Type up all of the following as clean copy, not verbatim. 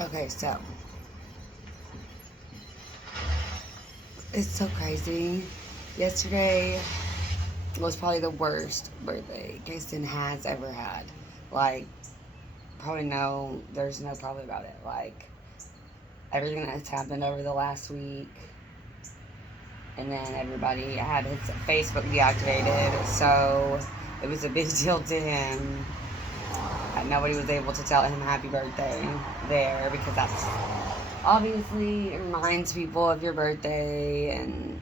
Okay, so it's so crazy. Yesterday was probably the worst birthday Kason has ever had. Like, probably no, there's no probably about it. Like, everything that's happened over the last week, and then everybody had his Facebook deactivated, so it was a big deal to him. Nobody was able to tell him happy birthday there because that's obviously it reminds people of your birthday and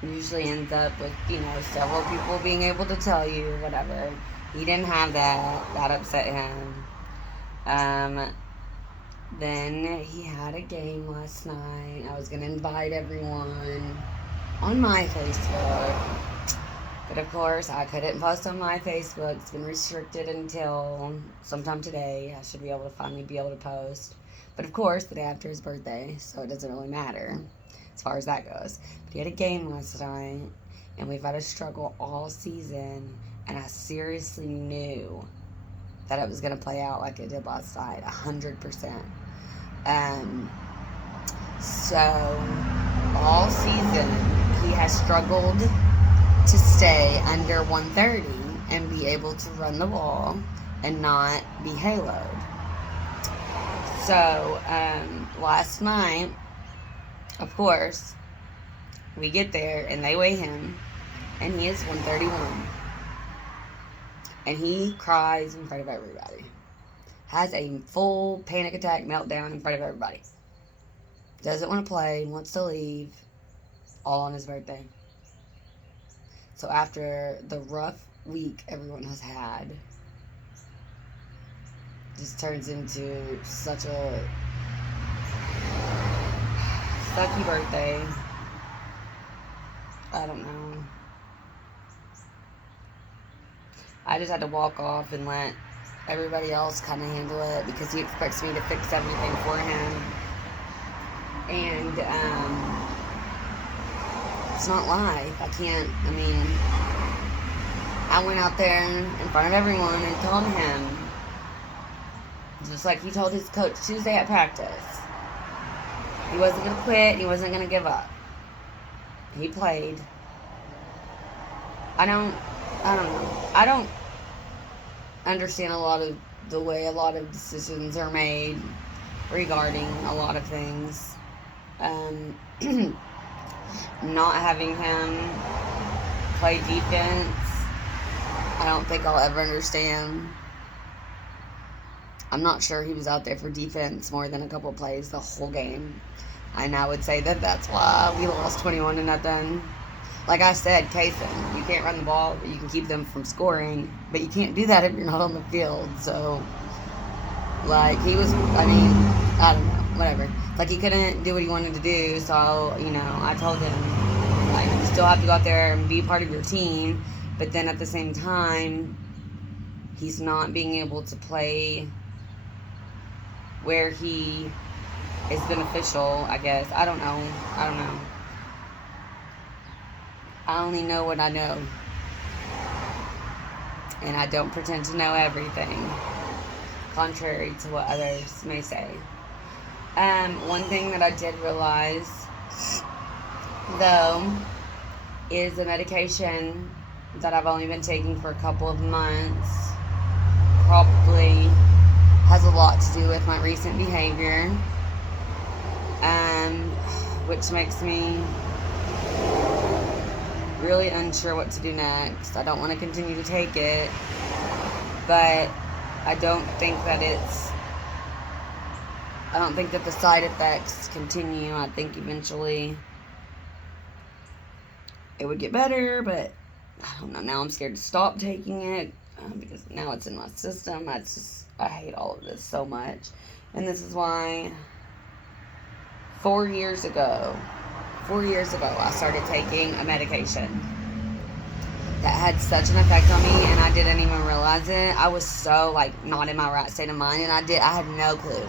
usually ends up with, several people being able to tell you whatever. He didn't have that. That upset him. Um, then he had a game last night. I was going to invite everyone on my Facebook. But of course, I couldn't post on my Facebook. It's been restricted until sometime today. I should be able to finally be able to post. But of course, the day after his birthday, so it doesn't really matter as far as that goes. But he had a game last night, and we've had a struggle all season, and I seriously knew that it was going to play out like it did last night, 100%. So, all season, he has struggled to stay under 130 and be able to run the ball and not be haloed. So, last night, of course, we get there and they weigh him, and he is 131. And he cries in front of everybody. Has a full panic attack meltdown in front of everybody. Doesn't want to play, wants to leave, all on his birthday. So after the rough week everyone has had, just turns into such a sucky birthday. I don't know. I just had to walk off and let everybody else kind of handle it because he expects me to fix everything for him. And it's not life. I went out there in front of everyone and told him, just like he told his coach Tuesday at practice, he wasn't going to quit, he wasn't going to give up. He played. I don't know. I don't understand a lot of the way a lot of decisions are made regarding a lot of things. Not having him play defense, I don't think I'll ever understand. I'm not sure he was out there for defense more than a couple of plays the whole game. And I would say that that's why we lost 21-0. Like I said, Kason, you can't run the ball, but you can keep them from scoring. But you can't do that if you're not on the field. So, he was, I don't know, whatever. He couldn't do what he wanted to do. So, I told him, you still have to go out there and be part of your team. But then at the same time, he's not being able to play where he is beneficial, I guess. I don't know. I only know what I know. And I don't pretend to know everything, contrary to what others may say. One thing that I did realize, though, is the medication that I've only been taking for a couple of months probably has a lot to do with my recent behavior, which makes me really unsure what to do next. I don't want to continue to take it, but I don't think that the side effects continue. I think eventually it would get better, but I don't know. Now I'm scared to stop taking it because now it's in my system. I hate all of this so much. And this is why 4 years ago, I started taking a medication that had such an effect on me, and I didn't even realize it. I was so, not in my right state of mind, and I had no clue.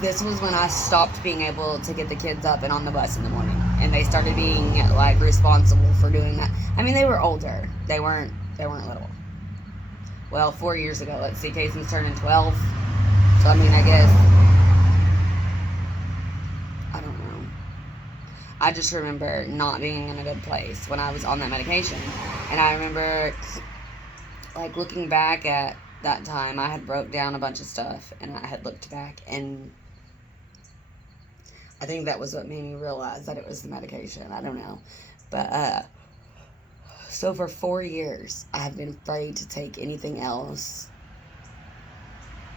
This was when I stopped being able to get the kids up and on the bus in the morning, and they started being, responsible for doing that. They were older. They weren't little. well, 4 years ago. Let's see, Kason's turning 12. So, I mean, I guess, I don't know. I just remember not being in a good place when I was on that medication. And I remember, like, looking back at that time, I had wrote down a bunch of stuff, and I had looked back, and I think that was what made me realize that it was the medication. I don't know. But, so for 4 years, I have been afraid to take anything else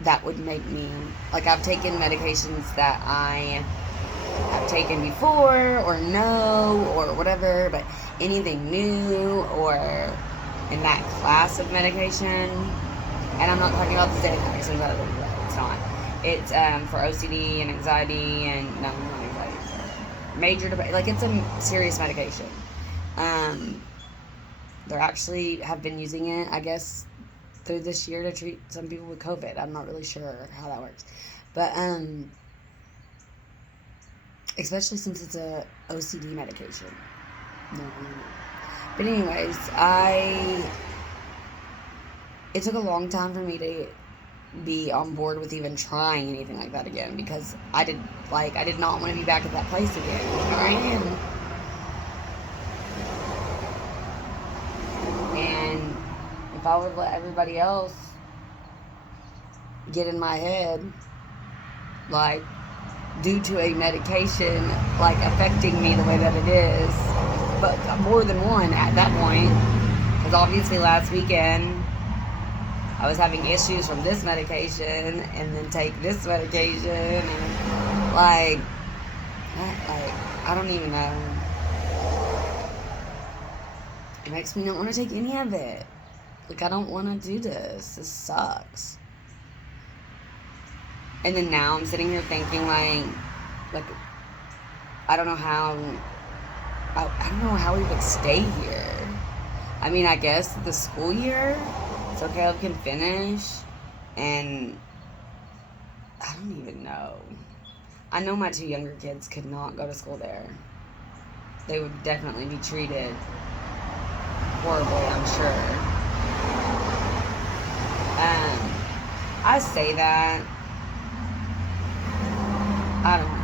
that would make me, like, I've taken medications that I have taken before or no or whatever, but anything new or in that class of medication, and I'm not talking about the Xanax, it's not. It's for OCD and anxiety and, no, not anxiety, major depression, like, it's a serious medication. They actually have been using it, I guess, through this year to treat some people with COVID. I'm not really sure how that works. But, especially since it's a OCD medication. No. But anyways, it took a long time for me to be on board with even trying anything like that again, because I did not want to be back at that place again. Here I am. And if I would let everybody else get in my head, like, due to a medication, like, affecting me the way that it is, but more than one at that point, because obviously last weekend I was having issues from this medication, and then take this medication, and I don't even know. It makes me not want to take any of it. Like, I don't want to do this. This sucks. And then now I'm sitting here thinking, like, I don't know how we would stay here. I mean, I guess the school year, so Caleb can finish, and I don't even know. I know my 2 younger kids could not go to school there. They would definitely be treated horribly, I'm sure. I say that. I don't know.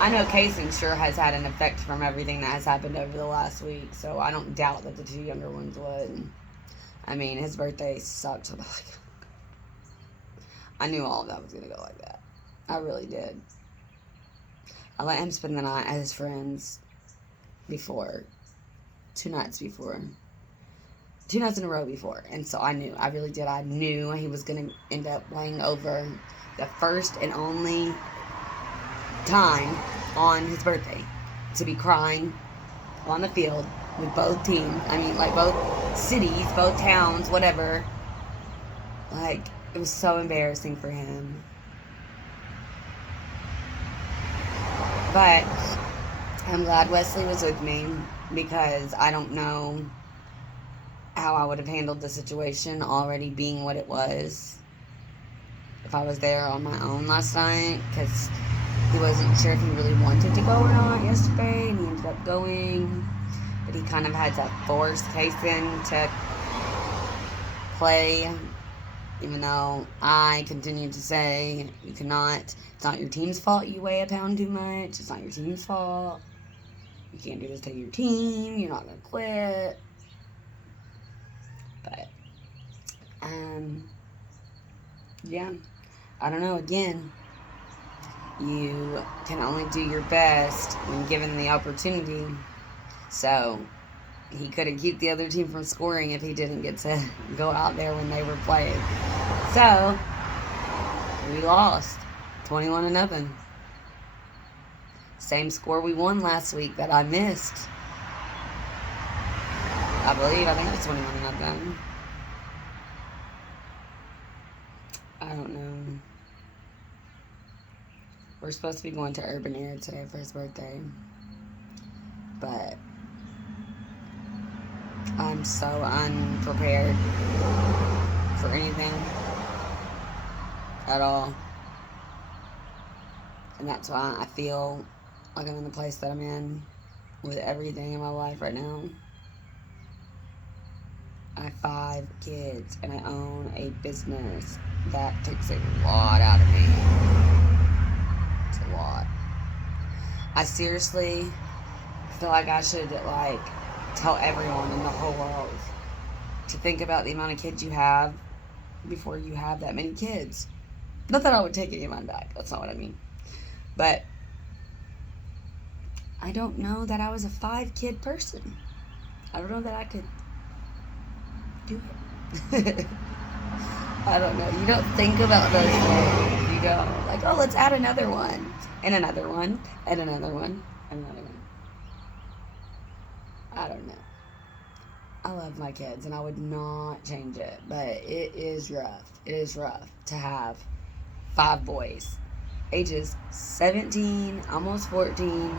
I know Kason sure has had an effect from everything that has happened over the last week, so I don't doubt that the 2 younger ones would. I mean, his birthday sucked. So I knew all of that was going to go like that. I really did. I let him spend the night at his friend's before. 2 nights before. 2 nights in a row before. And so I really did. I knew he was going to end up laying over the first and only time on his birthday to be crying on the field with both teams. I mean, like, both cities, both towns, whatever. Like, it was so embarrassing for him. But I'm glad Wesley was with me, because I don't know how I would have handled the situation already being what it was if I was there on my own last night, because he wasn't sure if he really wanted to go or not yesterday, and he ended up going, but he kind of had to force Kason to play, even though I continued to say, you cannot, it's not your team's fault you weigh a pound too much, it's not your team's fault, you can't do this to your team, you're not going to quit. But, yeah, I don't know, again, you can only do your best when given the opportunity. So, he couldn't keep the other team from scoring if he didn't get to go out there when they were playing. So, we lost 21-0. Same score we won last week that I missed. I think it was 21-0. I don't know. We're supposed to be going to Urban Air today for his birthday. But I'm so unprepared for anything at all. And that's why I feel like I'm in the place that I'm in with everything in my life right now. I have 5 kids, and I own a business. That takes a lot out of me. It's a lot. I seriously feel like I should, like, tell everyone in the whole world to think about the amount of kids you have before you have that many kids. Not that I would take any of mine back. That's not what I mean. But I don't know that I was a 5-kid person. I don't know that I could do it. I don't know. You don't think about those things. You go, like, oh, let's add another one. And another one. And another one. And another one. I don't know. I love my kids, and I would not change it. But it is rough. It is rough to have 5 boys. Ages 17, almost 14.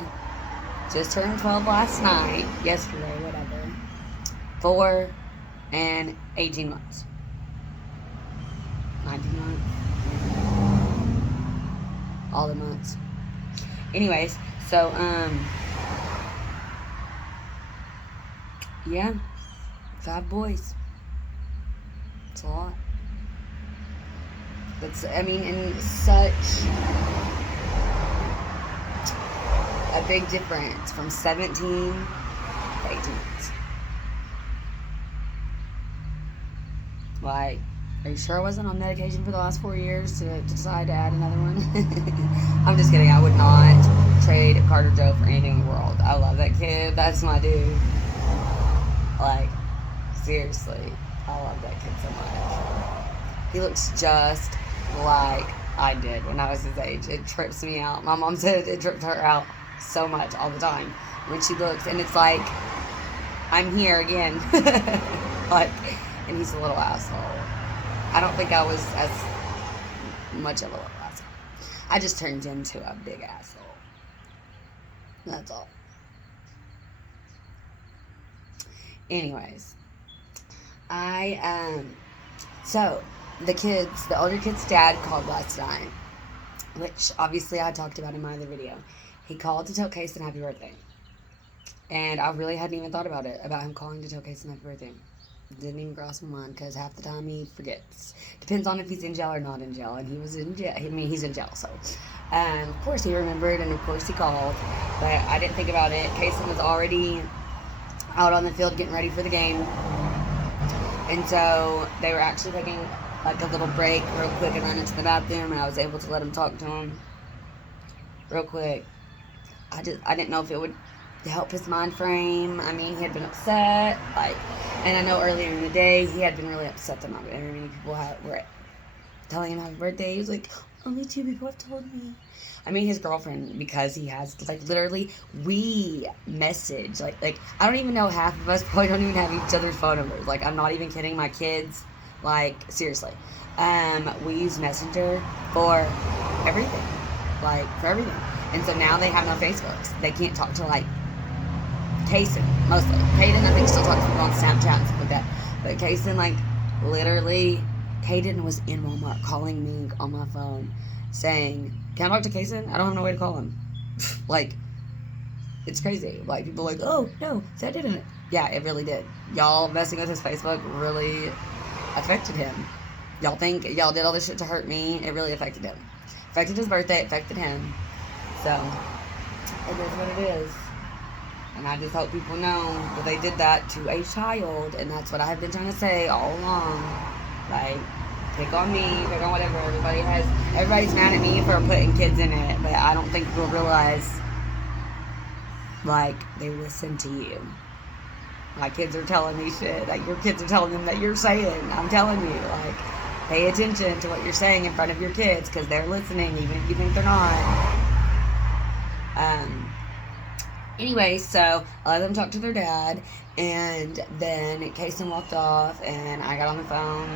Just turned 12 last night. Yesterday, whatever. 4 and 18 months. 19 months. All the months. Anyways, so, yeah. 5 boys. It's a lot. That's, I mean, in such a big difference from 17 to 18 months. Like, are you sure I wasn't on medication for the last 4 years to decide to add another one? I'm just kidding. I would not trade Carter Joe for anything in the world. I love that kid. That's my dude. Like, seriously, I love that kid so much. He looks just like I did when I was his age. It trips me out. My mom said it tripped her out so much all the time when she looks, and it's like, I'm here again. Like, and he's a little asshole. I don't think I was as much of a little asshole. I just turned into a big asshole. That's all. Anyways, so the older kid's dad called last night, which obviously I talked about in my other video. He called to tell Kason happy birthday. And I really hadn't even thought about him calling to tell Kason happy birthday. Didn't even cross my mind, because half the time he forgets. Depends on if he's in jail or not in jail, and he was in jail. I mean, he's in jail, so. Of course he remembered, and of course he called, but I didn't think about it. Kason was already out on the field getting ready for the game, and so they were actually taking like a little break real quick and run into the bathroom, and I was able to let him talk to him real quick. I didn't know if it would help his mind frame. I mean, he had been upset, like, and I know earlier in the day he had been really upset that not very many people were telling him happy birthday. He was like, only 2 people have told me. I mean, his girlfriend, because he has, like, literally, we message, like, I don't even know, half of us probably don't even have each other's phone numbers. Like, I'm not even kidding, my kids, like, seriously. We use Messenger for everything, like, for everything. And so now they have no Facebooks. They can't talk to, like, Kason, mostly. Hayden, I think, still talks to people on Snapchat and stuff like that. But Kason, like, literally, Hayden was in Walmart calling me on my phone saying, can I talk to Kason? I don't have no way to call him. Like, it's crazy. Like, people are like, oh, no, that didn't. Yeah, it really did. Y'all messing with his Facebook really affected him. Y'all think y'all did all this shit to hurt me. It really affected him. Affected his birthday, affected him. So, it is what it is. And I just hope people know that they did that to a child. And that's what I have been trying to say all along. Like, pick on me, pick on whatever. Everybody's mad at me for putting kids in it. But I don't think people realize, like, they listen to you. My kids are telling me shit. Like, your kids are telling them that you're saying. I'm telling you, like, pay attention to what you're saying in front of your kids, because they're listening, even if you think they're not. Anyway, so I let them talk to their dad, and then Kason walked off, and I got on the phone,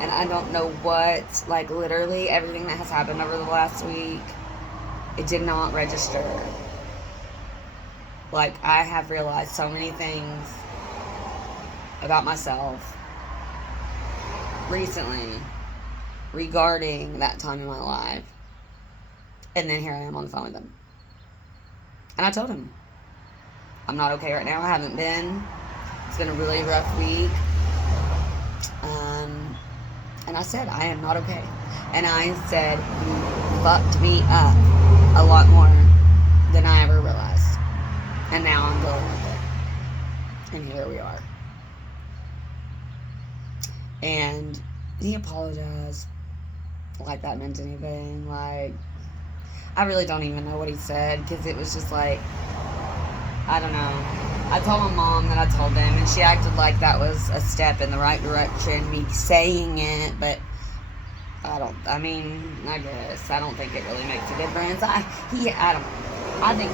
and I don't know what, like, literally everything that has happened over the last week, it did not register. Like, I have realized so many things about myself recently regarding that time in my life, and then here I am on the phone with him. And I told him, I'm not okay right now. I haven't been. It's been a really rough week. And I said, I am not okay. And I said, you fucked me up a lot more than I ever realized. And now I'm dealing with it. And here we are. And he apologized like that meant anything. Like, I really don't even know what he said, because it was just like, I don't know. I told my mom that I told him, and she acted like that was a step in the right direction, me saying it, but I guess I don't think it really makes a difference. I don't know. I think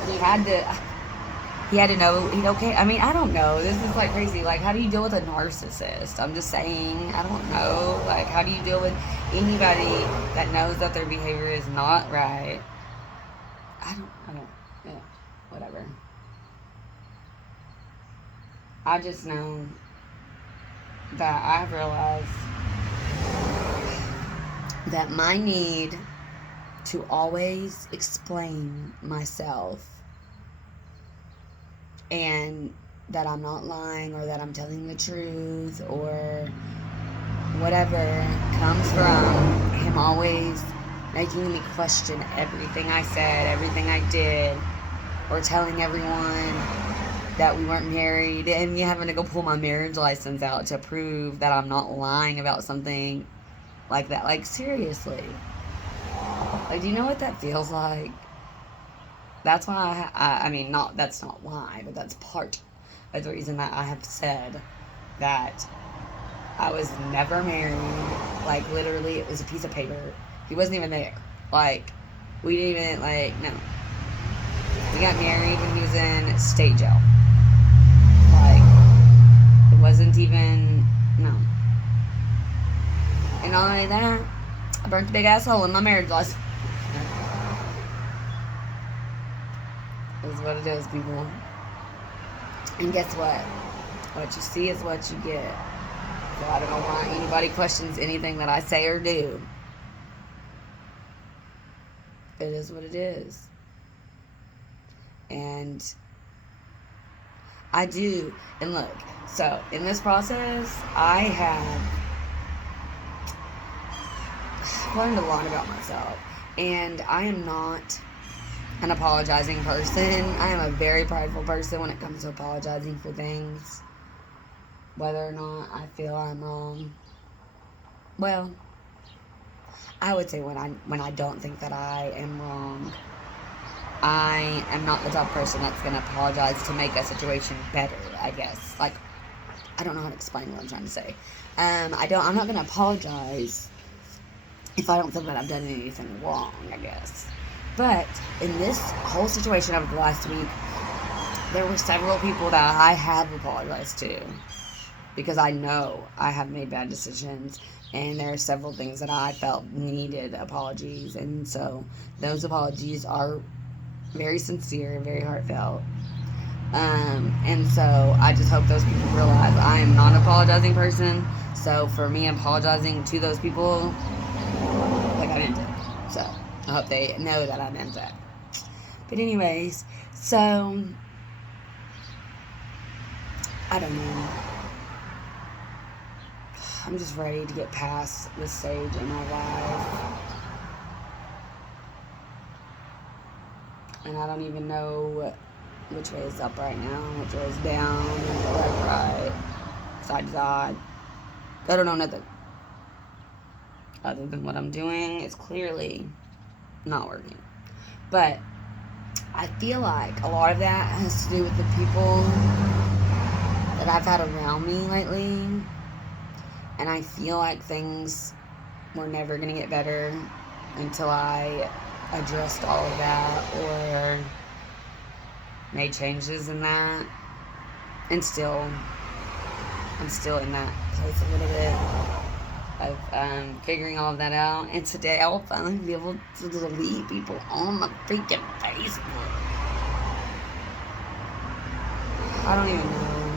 he had to know, okay, I don't know. This is like crazy. Like, how do you deal with a narcissist? I'm just saying, I don't know. Like, how do you deal with anybody that knows that their behavior is not right? Yeah, whatever. I just know that I've realized that my need to always explain myself, and that I'm not lying, or that I'm telling the truth, or whatever, comes from him always making me question everything I said, everything I did, or telling everyone that we weren't married, and me having to go pull my marriage license out to prove that I'm not lying about something like that. Like, seriously. Like, do you know what that feels like? That's why that's not why, but that's part of the reason that I have said that I was never married. Like, literally, it was a piece of paper. He wasn't even there. Like, we didn't even, no. We got married when he was in state jail. Like, it wasn't even, no. And not only that, I burnt a big asshole in my marriage license. Is what it is, people. And guess what? What you see is what you get. So I don't know why anybody questions anything that I say or do. It is what it is. And I do. And look, so in this process, I have learned a lot about myself. And I am not an apologizing person. I am a very prideful person when it comes to apologizing for things, whether or not I feel I'm wrong. Well, I would say when I don't think that I am wrong, I am not the type of person that's going to apologize to make a situation better, I guess. Like, I don't know how to explain what I'm trying to say. I'm not going to apologize if I don't think that I've done anything wrong, I guess. But in this whole situation over the last week, there were several people that I have apologized to, because I know I have made bad decisions, and there are several things that I felt needed apologies, and so those apologies are very sincere, very heartfelt. And so I just hope those people realize I am not an apologizing person. So for me apologizing to those people, like, I meant it. So I hope they know that I meant that. But anyways, so I don't know. I'm just ready to get past this stage in my life. And I don't even know which way is up right now, which way is down, left, right, side to side. I don't know nothing. Other than what I'm doing is clearly not working. But I feel like a lot of that has to do with the people that I've had around me lately. And I feel like things were never going to get better until I addressed all of that or made changes in that. And I'm still in that place a little bit of figuring all of that out. And today I will finally be able to delete people on my freaking Facebook. I don't even know.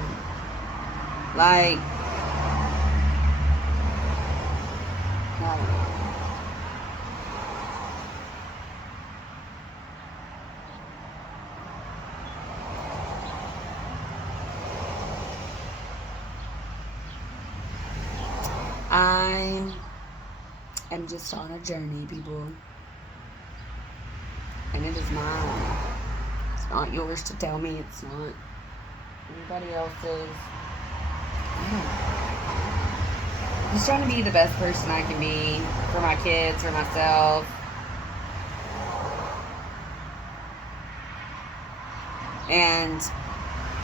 Like, I don't know. am just on a journey, people. And it is mine. It's not yours to tell me. It's not anybody else's. I'm just trying to be the best person I can be for my kids, for myself. And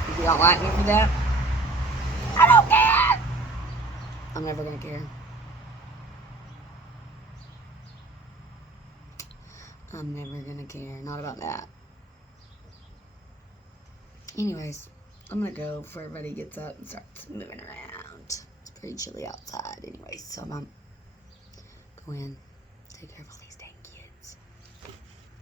if you don't like me for that, I don't care. I'm never going to care. I'm never going to care. Not about that. Anyways, I'm going to go before everybody gets up and starts moving around. It's pretty chilly outside anyway, so I'm going to go in, take care of all these things.